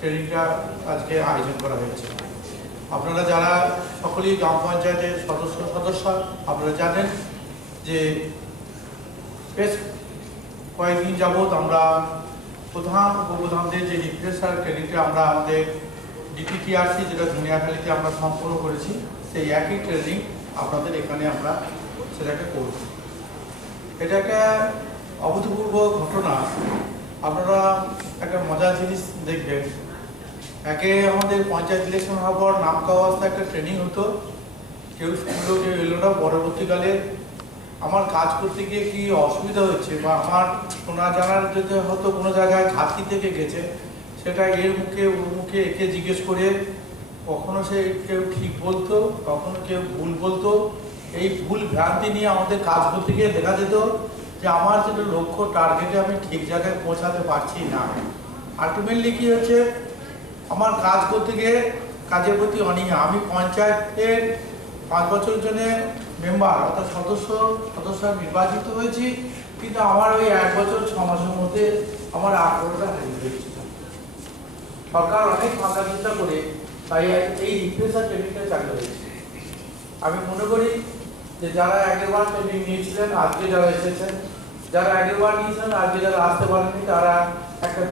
ট্রেনিংটা আজকে আয়োজন করা হয়েছে। আপনারা যারা সকলেই গ্রাম পঞ্চায়েতের সদস্য সদস্য, আপনারা জানেন যে বেশ কয়েকদিন যাবৎ আমরা প্রধান, উপপ্রধানদের যে রিফ্রেশার ট্রেনিংটা আমরা আমাদের ডিপিটিআরসি যেটা ধনিয়াখালীতে আমরা সম্পন্ন করেছি, সেই একই ট্রেনিং আপনাদের এখানে আমরা সেটাকে করব। এটা একটা অভূতপূর্ব ঘটনা। আপনারা একটা মজার জিনিস দেখবেন একে আমাদের পঞ্চায়েত ইলেকশন হওয়ার পর নামকা অবস্থা একটা ট্রেনিং হতো। কেউ শুনলো কেউ এলো না পরবর্তীকালে আমার কাজ করতে গিয়ে কি অসুবিধা হচ্ছে বা আমার শোনা জানার যদি হয়তো কোনো জায়গায় ঘাটতি থেকে গেছে, সেটা এর মুখে, ওর মুখে একে জিজ্ঞেস করে কখনো সে কেউ ঠিক বলতো, কখনো কেউ ভুল বলতো। এই ভুল ভ্রান্তি নিয়ে আমাদের কাজ করতে গিয়ে দেখা যেত যে আমার যেটা লক্ষ্য টার্গেটে আমি ঠিক জায়গায় পৌঁছাতে পারছি না। আলটিমেটলি কি হচ্ছে আমার কাজ করতে গিয়ে কাজের প্রতি অনীহা। আমি পঞ্চায়েতের পাঁচ বছর জন্য মেম্বার অর্থাৎ সদস্য সদস্য নির্বাচিত হয়েছি। কিন্তু আমার ওই এক বছর, ছ মাসের মধ্যে আমার আগ্রহটা হারিয়ে ফেলেছিল সরকার অনেক ভাবনা চিন্তা করে তাই এই রিফ্রেশার ট্রেনিংটা চালু হয়েছে। আমি মনে করি যে যারা আগেরবার ট্রেনিং নিয়েছিলেন, আজকে যারা এসেছেন, যারা আগেরবার নিয়েছিলেন, আজকে যারা আসতে পারেনি তারা একটা